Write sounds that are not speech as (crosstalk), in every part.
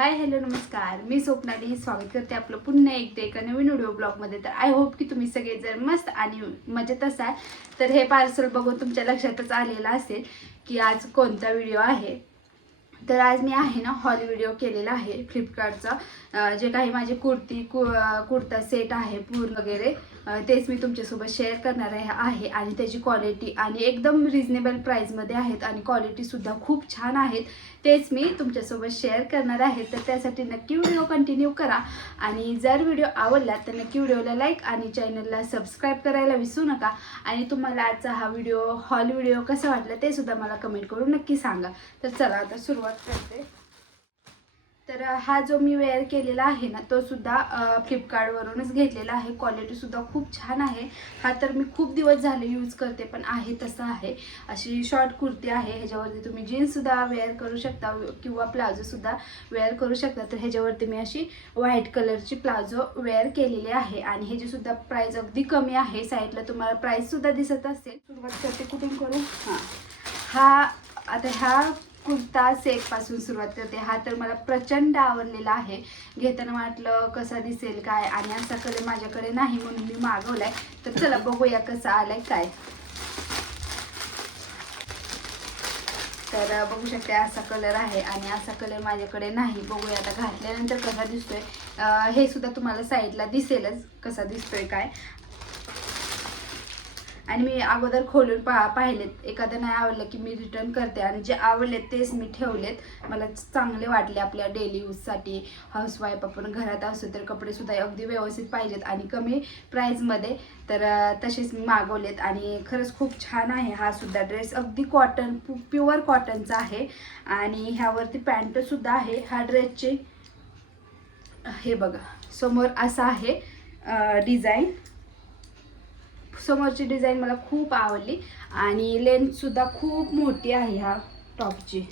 Hi hello नमस्कार. मी स्वप्नाली स्वागत करते आपलं पुन्हा एकदा एका नवीन व्हिडिओ ब्लॉगमध्ये तर आय होप की तुम्ही सगळे जर मस्त आणि मजेत असाल तर हे पार्सल बघून तुमच्या लक्षातच आलेलं असेल की आज कोणता व्हिडिओ आहे. तर आज मी आहे ना हॉल व्हिडिओ केलेला आहे फ्लिपकार्टचा. जे काही माझे कुर्ती कु कुर्ता सेट आहे पूर्ण वगैरे तेच मी तुमच्यासोबत शेअर करणार आहे आहे. आणि त्याची क्वालिटी आणि एकदम रिजनेबल प्राईजमध्ये आहेत आणि क्वालिटीसुद्धा खूप छान आहेत. तेच मी तुमच्यासोबत शेअर करणार आहे. तर त्यासाठी नक्की व्हिडिओ कंटिन्यू करा. आणि जर व्हिडिओ आवडला तर नक्की व्हिडिओला लाईक आणि चॅनलला सबस्क्राईब करायला विसरू नका. आणि तुम्हाला आजचा हा व्हिडिओ हॉल व्हिडिओ कसा वाटला ते सुद्धा मला कमेंट करून नक्की सांगा. तर चला आता सुरुवात करते. तर हा जो मी वेअर केलेला आहे ना तो सुद्धा फ्लिपकार्टवरूनच घेतलेला आहे. क्वालिटीसुद्धा खूप छान आहे. हा तर मी खूप दिवस झाले यूज करते पण आहे तसा आहे. अशी शॉर्ट कुर्ती आहे. ह्याच्यावरती तुम्ही जीन्ससुद्धा वेअर करू शकता किंवा प्लाझोसुद्धा वेअर करू शकता. तर ह्याच्यावरती मी अशी व्हाईट कलरची प्लाझो वेअर केलेली आहे. आणि ह्याचीसुद्धा प्राईज अगदी कमी आहे. साईडला तुम्हाला प्राईससुद्धा दिसत असेल. सुरुवात करते कुठून करू हां. हा आता ह्या कुर्ता सेटपासून सुरुवात करते. हा तर मला प्रचंड आवडलेला आहे. घेताना वाटलं कसा दिसेल काय? आणि असा कलर माझ्याकडे नाही म्हणून मी मागवलाय. तर चला (laughs) बघूया कसा आलाय काय? तर बघू शकते असा कलर आहे आणि असा कलर माझ्याकडे नाही. बघूया आता घातल्यानंतर कसा दिसतोय. हे सुद्धा तुम्हाला साईडला दिसेलच कसा दिसतोय काय? आणि मी अगोदर खोलून पा पाहिलेत. एखादं नाही आवडलं की मी रिटर्न करते. आणि जे आवडलेत तेच मी ठेवलेत. मला चांगले वाटले आपल्या डेली यूजसाठी हाऊसवाईफ आपण घरात असू तर कपडेसुद्धा अगदी व्यवस्थित पाहिजेत आणि कमी प्राईजमध्ये तर तसेच मी मागवलेत. आणि खरंच खूप छान आहे. हा सुद्धा ड्रेस अगदी कॉटन प्युअर कॉटनचा आहे. आणि ह्यावरती पॅन्टसुद्धा आहे. हा ड्रेसचे हे बघा. समोर असा आहे डिझाईन समोरची डिझाईन मला खूप आवडली. आणि लेंथसुद्धा खूप मोठी आहे ह्या टॉपची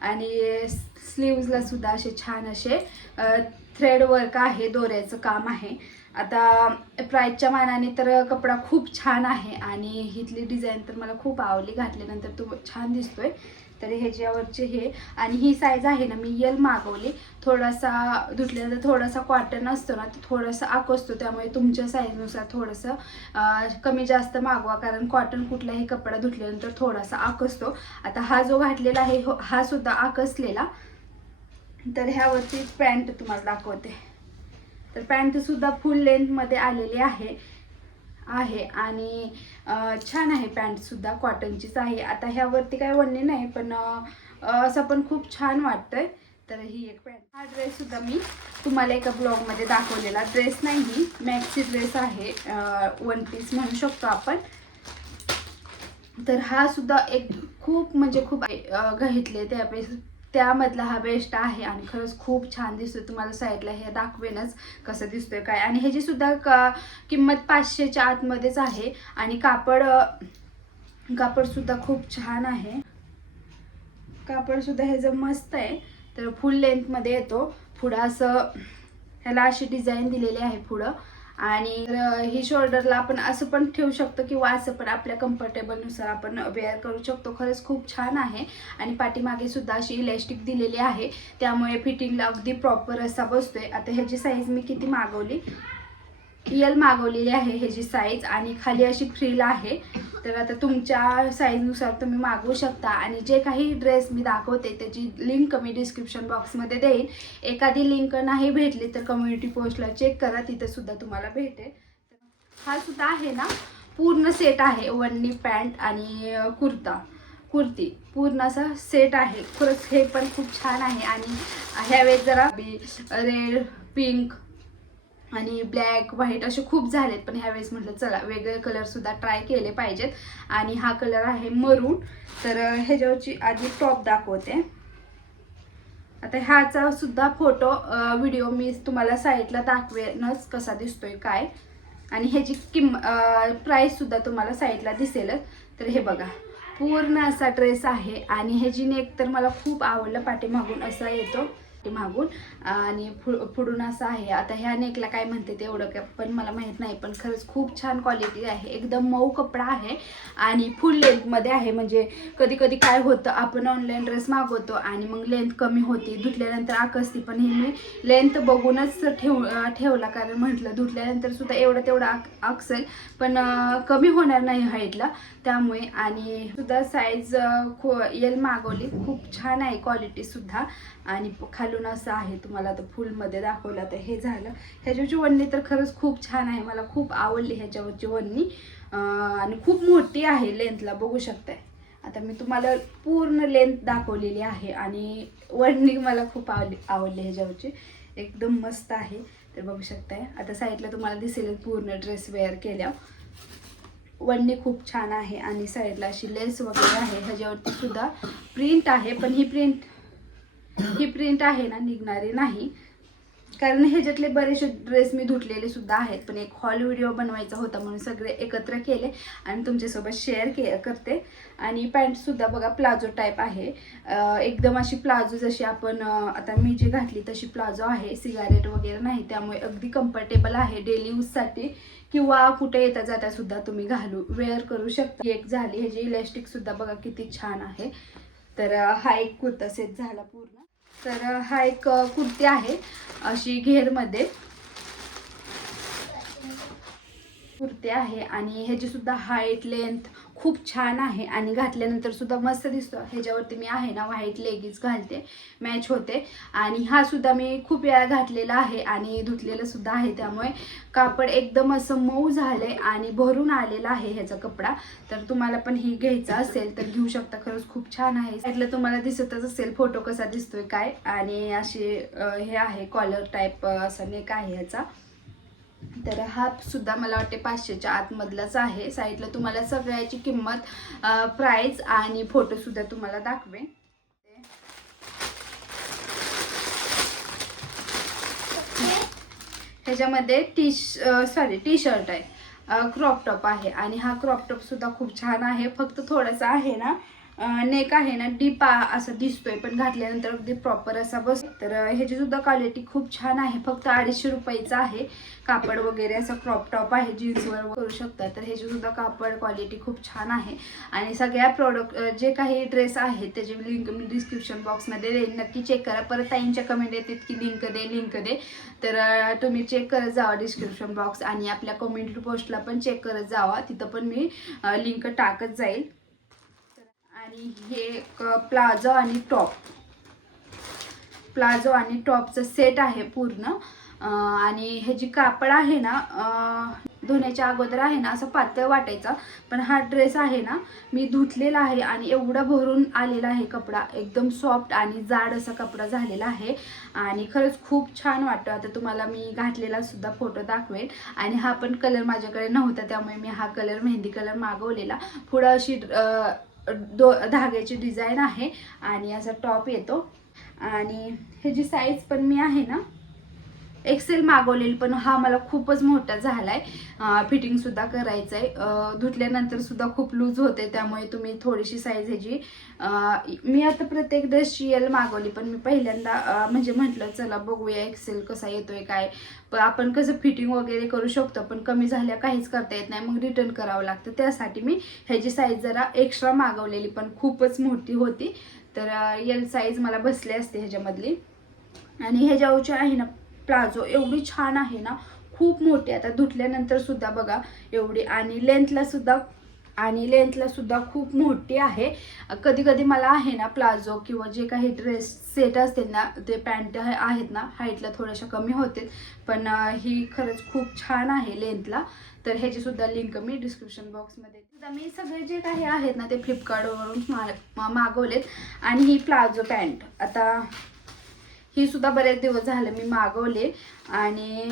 आणि स्लीव्जला सुद्धा असे छान असे थ्रेड वर्क आहे दोऱ्याचं काम आहे. आता प्राईजच्या मानाने तर कपडा खूप छान आहे. आणि हिथली डिझाईन तर मला खूप आवडली. घातल्यानंतर तो छान दिसतोय. तर ह्याच्यावरचे हे. आणि ही साईज आहे ना मी यल मागवली. थोडासा धुतल्यानंतर थोडासा कॉटन असतो ना तो थोडासा आकसतो. त्यामुळे तुमच्या साईजनुसार थोडंसं कमी जास्त मागवा. कारण कॉटन कुठलाही कपडा धुतल्यानंतर थोडासा आकसतो. आता हा जो घातलेला आहे हो- हा सुद्धा आकसलेला. तर ह्यावरती पॅन्ट तुम्हाला दाखवते. तर पॅन्टसुद्धा फुल लेंथमध्ये आलेली आहे. आहे आणि छान आहे पॅन्टसुद्धा कॉटनचीच आहे. आता ह्यावरती काय वणणे नाही पण असं पण खूप छान वाटतंय. तर ही एक पॅन्ट हा ड्रेससुद्धा मी तुम्हाला एका ब्लॉगमध्ये दाखवलेला. ड्रेस नाही ही मॅक्सी ड्रेस आहे. वन पीस म्हणू शकतो आपण. तर हा सुद्धा एक खूप म्हणजे खूप घेतले त्यापेक्षा त्यामधला हा बेस्ट आहे आणि खरंच खूप छान दिसतोय तुम्हाला साईडला हे दाखवेनच कसं दिसतोय काय. आणि ह्याची सुद्धा किंमत पाचशेच्या आतमध्येच आहे आणि कापड कापडसुद्धा खूप छान आहे. कापडसुद्धा ह्याचं मस्त आहे तर फुल लेंथमध्ये येतो. पुढं असं ह्याला अशी डिझाईन दिलेली आहे पुढं. आणि हे ही शोल्डरला आपण असं पण ठेवू शकतो किंवा असं पण आपल्या कम्फर्टेबलनुसार आपण वेअर करू शकतो. खरंच खूप छान आहे. आणि पाठीमागे सुद्धा अशी इलॅस्टिक दिलेली आहे. त्यामुळे फिटिंगला अगदी प्रॉपर असा बसतोय. आता ह्याची साईज मी किती मागवली? यल मागवलेली आहे ह्याची साईज आणि खाली अशी फ्रील आहे तर आता तुमच्या साईजनुसार तुम्ही मागवू शकता. आणि जे काही ड्रेस मी दाखवते त्याची लिंक मी डिस्क्रिप्शन बॉक्समध्ये देईन. एखादी लिंक नाही भेटली तर कम्युनिटी पोस्टला चेक करा तिथंसुद्धा तुम्हाला भेटेल. हा सुद्धा आहे ना पूर्ण सेट आहे वन्नी पॅन्ट आणि कुर्ता. कुर्ती पूर्ण असा सेट आहे. खरंच हे पण खूप छान आहे. आणि ह्यावेळेस जरा रेड पिंक आणि ब्लॅक व्हाईट असे खूप झालेत पण ह्यावेळेस म्हटलं चला वेगळे कलरसुद्धा ट्राय केले पाहिजेत. आणि हा कलर आहे मरून तर ह्याच्यावरची आधी टॉप दाखवते. आता ह्याचा सुद्धा फोटो व्हिडिओ मी तुम्हाला साईडला दाखवेनच कसा दिसतोय काय. आणि ह्याची किंम प्राईससुद्धा तुम्हाला साईडला दिसेलच. तर हे बघा पूर्ण असा ड्रेस आहे. आणि ह्याची नेक तर मला खूप आवडलं पाठीमागून असा येतो. मागून. आणि फु पुढून असं आहे आता ह्या नेकला काय म्हणते ते एवढं काय पण मला माहीत नाही पण खरंच खूप छान क्वालिटी आहे. एकदम मऊ कपडा आहे आणि फुल लेंथमध्ये आहे. म्हणजे कधी कधी काय होतं आपण ऑनलाईन ड्रेस मागवतो आणि मग लेंथ कमी होती धुतल्यानंतर आकसती पण हे मी लेंथ बघूनच ठेव ठेवला. कारण म्हटलं धुतल्यानंतर सुद्धा एवढं तेवढं आक आकसेल पण कमी होणार नाही हाईटला त्यामुळे आणि सुद्धा साईज खो येल मागवली. खूप छान आहे क्वालिटी सुद्धा. आणि खाली घालून असं आहे तुम्हाला आता फुलमध्ये दाखवलं तर हे झालं. ह्याच्यावरची वन्नी तर खरंच खूप छान आहे मला खूप आवडली ह्याच्यावरची वन्नी आणि खूप मोठी आहे लेंथला बघू शकताय. आता मी तुम्हाला पूर्ण लेंथ दाखवलेली आहे आणि वडणी मला खूप आवडली आवडली ह्याच्यावरची. एकदम मस्त आहे तर बघू शकताय. आता साईडला तुम्हाला दिसेल पूर्ण ड्रेस वेअर केल्या वडणी खूप छान आहे आणि साईडला अशी लेस वगैरे आहे ह्याच्यावरती सुद्धा प्रिंट आहे पण ही प्रिंट ही प्रिंट आहे ना निघणारी नाही. कारण ह्याच्यातले बरेचसे ड्रेस मी धुतलेले सुद्धा आहेत. पण एक हॉल व्हिडिओ बनवायचा होता म्हणून सगळे एकत्र केले आणि तुमच्यासोबत शेअर के करते. आणि पॅन्टसुद्धा बघा प्लाझो टाईप आहे. एकदम अशी प्लाझो जशी आपण आता मी जी घातली तशी प्लाझो आहे. सिगारेट वगैरे नाही त्यामुळे अगदी कम्फर्टेबल आहे. डेली यूजसाठी किंवा कुठे येता जाता सुद्धा तुम्ही घालू वेअर करू शकता. एक झाली ह्याची इलॅस्टिकसुद्धा बघा किती छान आहे. तर हा एक कुर्ता सेट झाला पूर्ण. तर हा एक कुर्ती आहे अशी घेरमध्ये. कुर्ती आहे आणि ह्याची सुद्धा हाईट लेंथ खूप छान आहे आणि घातल्यानंतर सुद्धा मस्त दिसतो. ह्याच्यावरती मी आहे ना व्हाईट लेगीज घालते मॅच होते. आणि हा सुद्धा मी खूप वेळा घातलेला आहे आणि धुतलेला सुद्धा आहे. त्यामुळे कापड एकदम असं मऊ झालंय आणि भरून आलेला आहे ह्याचा कपडा. तर तुम्हाला पण ही घ्यायचा असेल तर घेऊ शकता. खरंच खूप छान आहे. साईडला तुम्हाला दिसतच असेल फोटो कसा दिसतोय काय? आणि असे हे आहे कॉलर टाईप असा नेक आहे ह्याचा. तर हा सुद्धा मला वाटते पाचशेच्या आतमधलाच आहे. साईडला तुम्हाला सगळ्याची किंमत प्राईज आणि फोटो सुद्धा तुम्हाला दाखवेन. ह्याच्यामध्ये टी सॉरी टी शर्ट आहे. क्रॉप टॉप आहे. आणि हा क्रॉप टॉप सुद्धा खूप छान आहे. फक्त थोडासा आहे ना नेक आहे ना डीप असं दिसतोय पण घातल्यानंतर अगदी प्रॉपर असा बस तर ह्याची सुद्धा क्वालिटी खूप छान आहे. फक्त अडीचशे रुपयाचं आहे. कापड वगैरे असं क्रॉप टॉप आहे जीन्सवर करू शकता. तर ह्याची सुद्धा कापड क्वालिटी खूप छान आहे. आणि सगळ्या प्रोडक्ट जे काही ड्रेस आहेत त्याची लिंक मी डिस्क्रिप्शन बॉक्समध्ये देईन. नक्की चेक करा. परत ताईंच्या कमेंट येतात की लिंक दे लिंक दे. तर तुम्ही चेक करत जावा डिस्क्रिप्शन बॉक्स आणि आपल्या कम्युनिटी पोस्टला पण चेक करत जावा. तिथं पण मी लिंक टाकत जाईल. आणि हे एक प्लाझो आणि टॉप. प्लाझो आणि टॉपचं सेट आहे पूर्ण. आणि हे जी कापड आहे ना धुण्याच्या अगोदर आहे ना असं पातळ वाटायचा. पण हा ड्रेस आहे ना मी धुतलेला आहे आणि एवढा भरून आलेला आहे कपडा. एकदम सॉफ्ट आणि जाड असा कपडा झालेला आहे. आणि खरंच खूप छान वाटतं. आता तुम्हाला मी घातलेला सुद्धा फोटो दाखवेल आणि हा पण कलर माझ्याकडे नव्हता त्यामुळे मी हा कलर मेहंदी कलर मागवलेला. पुढं अशी दो धाग्याची डिझाईन आहे आणि असा टॉप येतो. आणि ह्याची साईज पण मी आहे ना एक्सेल मागवलेली पण हा मला खूपच मोठा झालाय. फिटिंग सुद्धा करायचं आहे धुतल्यानंतर सुद्धा खूप लूज होते त्यामुळे तुम्ही थोडीशी साईज ह्याची मी आता प्रत्येक ड्रेसची एल मागवली पण मी पहिल्यांदा म्हणजे म्हटलं चला बघूया एक्सेल कसा येतोय काय? पण आपण कसं फिटिंग वगैरे करू शकतो पण कमी झाल्या काहीच करता येत नाही मग रिटर्न करावं लागतं. त्यासाठी मी ह्याची साईज जरा एक्स्ट्रा मागवलेली पण खूपच मोठी होती. तर एल साईज मला बसली असते ह्याच्यामधली. आणि ह्याच्या आहे ना प्लाझो एवढी छान आहे ना खूप मोठी आता धुतल्यानंतर सुद्धा बघा एवढी आणि लेंथला सुद्धा आणि लेंथला सुद्धा खूप मोठी आहे. कधी कधी मला आहे ना प्लाझो किंवा जे काही ड्रेस सेट असतील ना ते पॅन्ट आहेत ना हाईटला थोड्याशा कमी होतील. पण ही खरंच खूप छान आहे लेंथला तर ह्याची सुद्धा लिंक मी डिस्क्रिप्शन बॉक्समध्ये सुद्धा मी सगळे जे काही आहेत ना ते फ्लिपकार्टवरून मा- मागवलेत. आणि ही प्लाझो पॅन्ट आता ही सुद्धा बरेच दिवस झाले मी मागवले आणि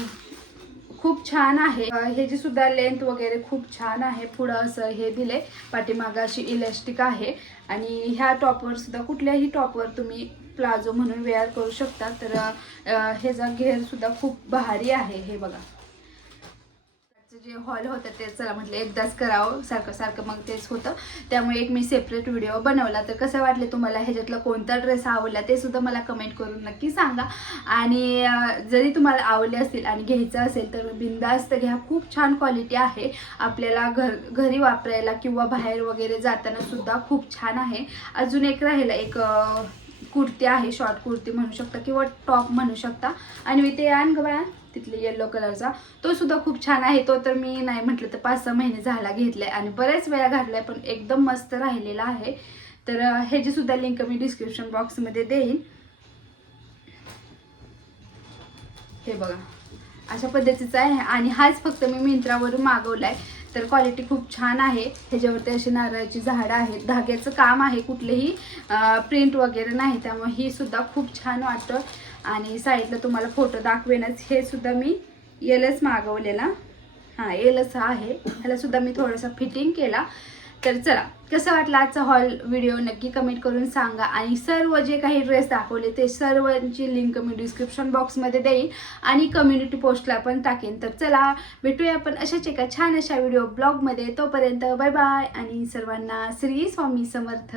खूप छान आहे. अं, ह्याची सुद्धा लेंथ वगैरे खूप छान आहे. पुढं असं हे दिले पाठीमागं अशी इलॅस्टिक आहे. आणि ह्या टॉपवर सुद्धा कुठल्याही टॉपवर तुम्ही प्लाझो म्हणून वेअर करू शकता. तर ह्याचा घेर सुद्धा खूप भारी आहे. हे बघा. जे हॉल होतं ते चला म्हटलं एकदाच करावं सारखं सारखं मग तेच होतं. त्यामुळे एक मी सेपरेट व्हिडिओ बनवला. तर कसं वाटले तुम्हाला? ह्याच्यातला कोणता ड्रेस आवडला? ते सुद्धा मला कमेंट करून नक्की सांगा. आणि जरी तुम्हाला आवडले असतील आणि घ्यायचं असेल तर बिंदास्त घ्या. खूप छान क्वालिटी आहे. आपल्याला घर घरी वापरायला किंवा बाहेर वगैरे जाताना सुद्धा खूप छान आहे. अजून एक राहिला एक कुर्ती आहे शॉर्ट कुर्ती म्हणू शकता किंवा टॉप म्हणू शकता. आणि मी ते आण ग बाळा तिथले येल्लो कलरचा तो सुद्धा खूप छान आहे. तो तर मी नाही म्हटलं तर पाच सहा महिने झाला घेतलाय. आणि बऱ्याच वेळा घातलाय पण एकदम मस्त राहिलेला आहे. तर ह्याची सुद्धा लिंक मी डिस्क्रिप्शन बॉक्समध्ये देईन. हे बघा. अशा पद्धतीचा आहे. आणि हाच फक्त मी मिंत्रावरून मागवलाय. तर क्वालिटी खूप छान आहे. ह्याच्यावरती अशी नारळाची झाडं आहेत. धाग्याचं काम आहे कुठलेही प्रिंट वगैरे नाही. त्यामुळे ही सुद्धा खूप छान वाटतं. आणि साईडला तुम्हाला फोटो दाखवेनच. हे सुद्धा मी एलच मागवलेला. हां एलच आहे. ह्याला सुद्धा मी थोडासा फिटिंग केला. तर चला कसं वाटलं आजचा हॉल व्हिडिओ? नक्की कमेंट करून सांगा. आणि सर्व जे काही ड्रेस दाखवले ते सर्वांची लिंक मी डिस्क्रिप्शन बॉक्समध्ये देईन आणि कम्युनिटी पोस्टला पण टाकेन. तर चला भेटूया आपण अशाच एका छान अशा व्हिडिओ ब्लॉगमध्ये तोपर्यंत बाय बाय आणि सर्वांना श्री स्वामी समर्थ.